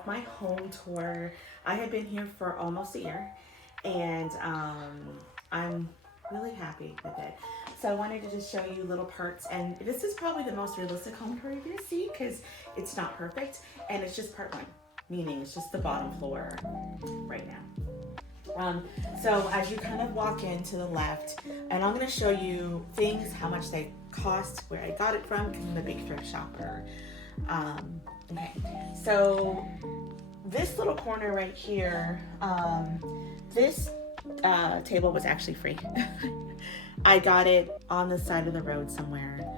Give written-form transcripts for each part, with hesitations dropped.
of my home tour. I have been here for almost a year, and I'm really happy with it. So I wanted to just show you little parts, and this is probably the most realistic home tour you're gonna see because it's not perfect, and it's just part one, meaning it's just the bottom floor right now. So as you kind of walk in to the left, and I'm going to show you things, how much they cost, where I got it from, because I'm a big thrift shopper. Okay, so this little corner right here, this table was actually free. I got it on the side of the road somewhere.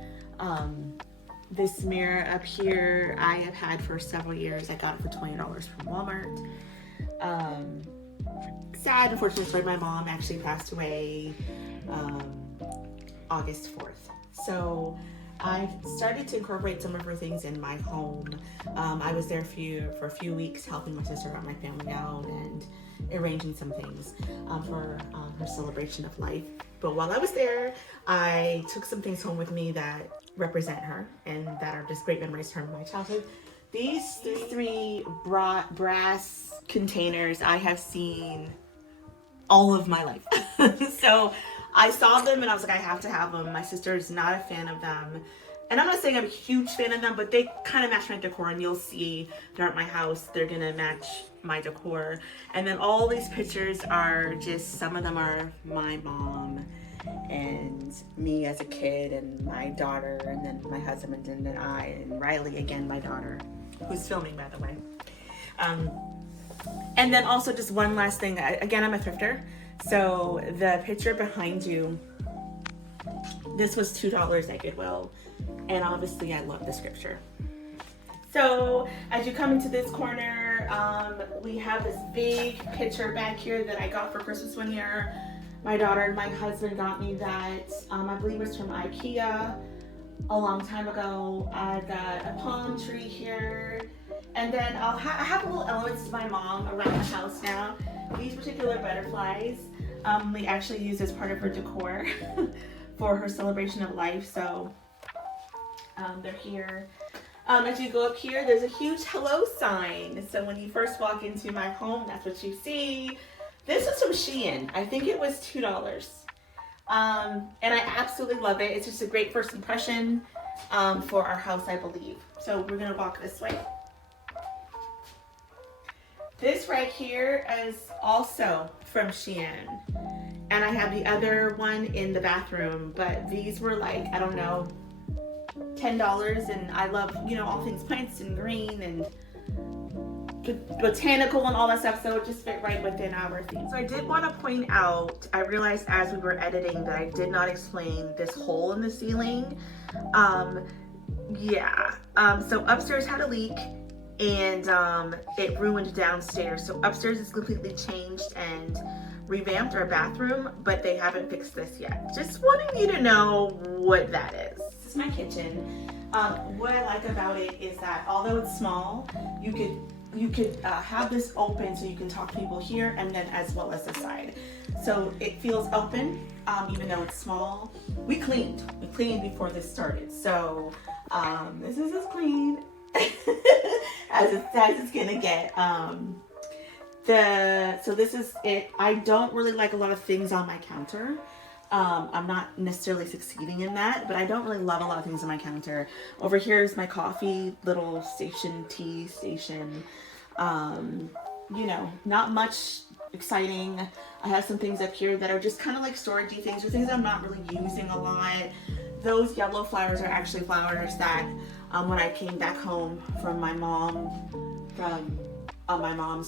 This mirror up here, I have had for several years. I got it for $20 from Walmart. Sad, unfortunately, my mom actually passed away August 4th. So I started to incorporate some of her things in my home. I was there for a few weeks helping my sister and my family out and arranging some things for her celebration of life. But while I was there, I took some things home with me that represent her and that are just great memories from my childhood. These three brass containers I have seen all of my life. So I saw them and I was like, I have to have them. My sister is not a fan of them. And I'm not saying I'm a huge fan of them, but they kind of match my decor, and you'll see they're at my house. They're gonna match my decor. And then all these pictures are just, some of them are my mom and me as a kid and my daughter, and then my husband and then I, and Riley, again, my daughter, who's filming, by the way. And then also just one last thing. Again, I'm a thrifter. So the picture behind you, this was $2 at Goodwill. And obviously I love the scripture. So as you come into this corner, we have this big picture back here that I got for Christmas one year. My daughter and my husband got me that. I believe it was from IKEA a long time ago. I've got a palm tree here. And then I have little elements of my mom around the house now. These particular butterflies, we actually use as part of her decor for her celebration of life. So they're here. As you go up here, there's a huge hello sign. So when you first walk into my home, that's what you see. This is from Shein. I think it was $2. And I absolutely love it. It's just a great first impression for our house, I believe. So we're gonna walk this way. This right here is also from Shein. And I have the other one in the bathroom, but these were like, I don't know, $10, and I love, all things plants and green and botanical and all that stuff, so it just fit right within our theme. So I did want to point out, I realized as we were editing that I did not explain this hole in the ceiling. So upstairs had a leak, and it ruined downstairs. So upstairs is completely changed and revamped our bathroom, but they haven't fixed this yet. Just wanting you to know what that is. This is my kitchen. What I like about it is that although it's small, you could have this open so you can talk to people here and then as well as the side. So it feels open, even though it's small. We cleaned before this started. So this is as clean as it's gonna get. So this is it. I don't really like a lot of things on my counter. I'm not necessarily succeeding in that, but I don't really love a lot of things on my counter. Over here is my coffee little station, tea station. Not much exciting. I have some things up here that are just kind of like storagey things, or things I'm not really using a lot. Those yellow flowers are actually flowers that when I came back home from my mom's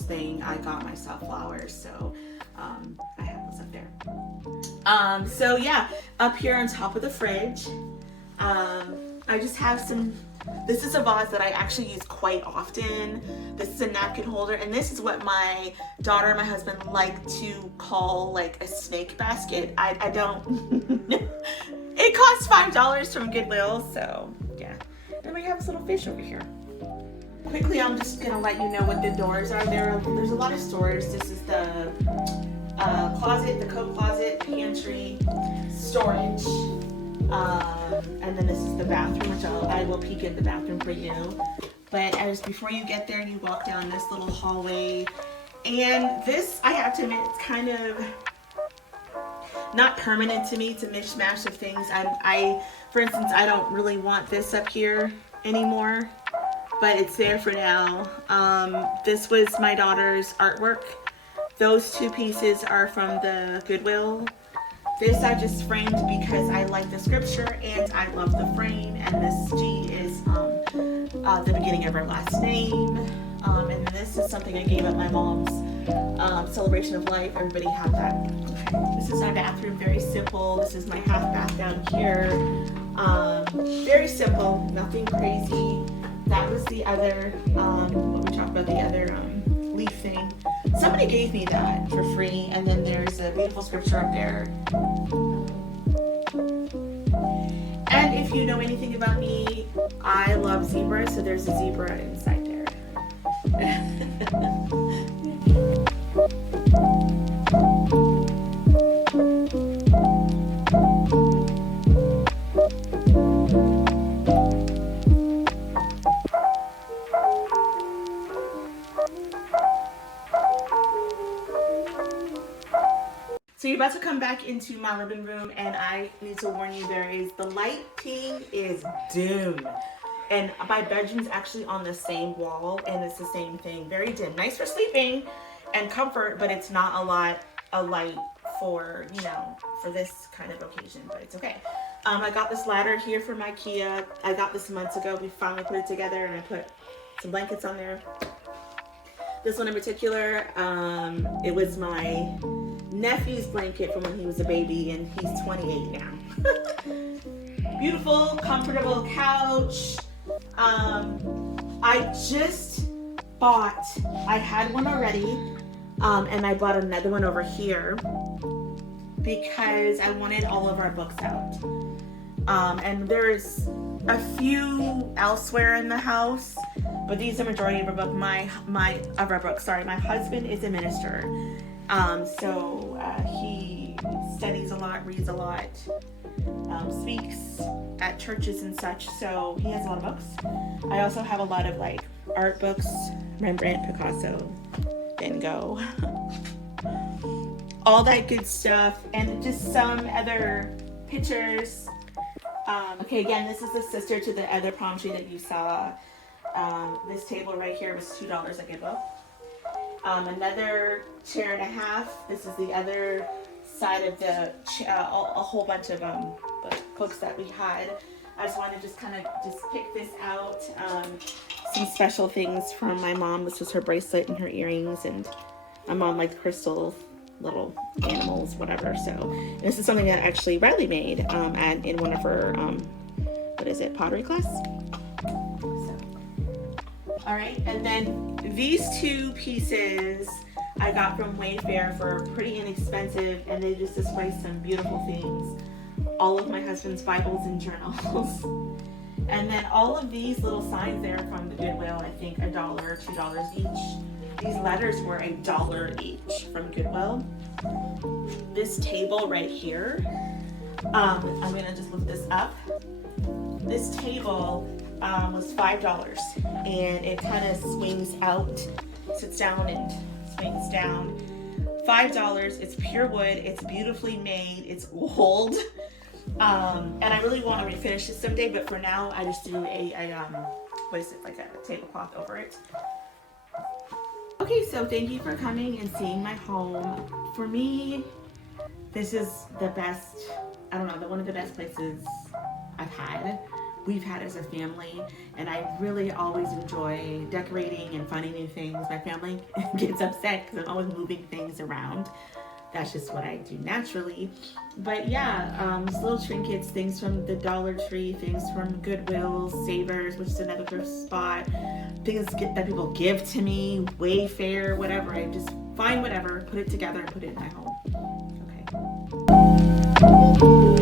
thing, I got myself flowers. So I have those up there. So yeah, up here on top of the fridge, I just have this is a vase that I actually use quite often. This is a napkin holder, and this is what my daughter and my husband like to call like a snake basket. I don't, it costs $5 from Goodwill, so yeah. And we have this little fish over here. Quickly, I'm just gonna let you know what the doors are. There's a lot of storage. This is the closet, the coat closet, pantry, storage, and then this is the bathroom, which I will peek in the bathroom for you. But as before you get there, you walk down this little hallway. And this, I have to admit, it's kind of not permanent to me. It's a mishmash of things. For instance, I don't really want this up here anymore, but it's there for now. This was my daughter's artwork. Those two pieces are from the Goodwill. This I just framed because I like the scripture and I love the frame. And this G is the beginning of her last name. And this is something I gave at my mom's celebration of life. Everybody had that. Okay. This is our bathroom, very simple. This is my half bath down here. Very simple, nothing crazy. That was the other, what we talked about, the other leaf thing. Somebody gave me that for free, and then there's a beautiful scripture up there. And if you know anything about me, I love zebras, so there's a zebra inside there. So you're about to come back into my living room, and I need to warn you, the lighting is dim. And my bedroom's actually on the same wall, and it's the same thing, very dim. Nice for sleeping and comfort, but it's not a lot of light for, for this kind of occasion, but it's okay. I got this ladder here from IKEA. I got this months ago. We finally put it together, and I put some blankets on there. This one in particular, it was my nephew's blanket from when he was a baby, and he's 28 now. Beautiful, comfortable couch. I just bought, I had one already, and I bought another one over here because I wanted all of our books out. And there's a few elsewhere in the house, but these are the majority of our book. My husband is a minister. So he studies a lot, reads a lot, speaks at churches and such, so he has a lot of books. I also have a lot of art books, Rembrandt, Picasso, Van Gogh, all that good stuff, and just some other pictures. Okay, again, this is the sister to the other palm tree that you saw. This table right here was $2 at Goodwill. Another chair and a half. This is the other side of the a whole bunch of books that we had. I just wanted to just pick this out. Some special things from my mom. This was her bracelet and her earrings, and my mom liked crystal little animals, whatever. So this is something that actually Riley made in one of her pottery class. All right, and then these two pieces I got from Wayfair for pretty inexpensive, and they just display some beautiful things. All of my husband's Bibles and journals. And then all of these little signs there from the Goodwill, I think $1, $2 each. These letters were $1 each from Goodwill. This table right here, I'm gonna just look this up. This table was $5, and it kind of swings out, sits down and swings down. $5. It's pure wood. It's beautifully made. It's old, and I really want to refinish it someday. But for now, I just do a tablecloth over it. Okay, so thank you for coming and seeing my home. For me, this is the best. One of the best places we've had as a family, and I really always enjoy decorating and finding new things. My family gets upset because I'm always moving things around. That's just what I do naturally. But yeah, just little trinkets, things from the Dollar Tree, things from Goodwill, Savers, which is another thrift spot, things that people give to me, Wayfair, whatever. I just find whatever, put it together, and put it in my home. Okay.